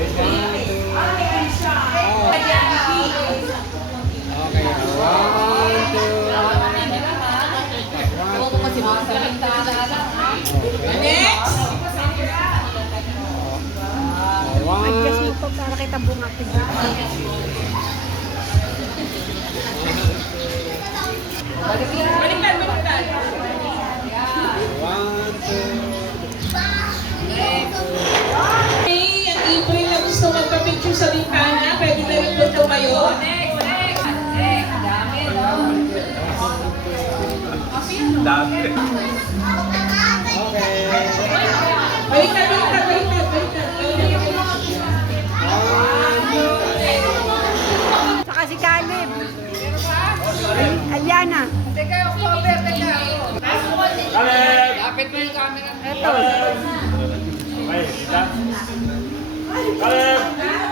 Okay, one, two. Next! Adjust mo po para kita bunga. Baliktad, baliktad. One, two. Okay, ang April na gusto magpa-picture sa bintana, pwede na rin po tumayo. Okay. Baliktad, baliktad, baliktad, baliktad. Saka si Caleb. Aliana. Lapit mo yung camera. Ito. Okay, kita. Kaleb!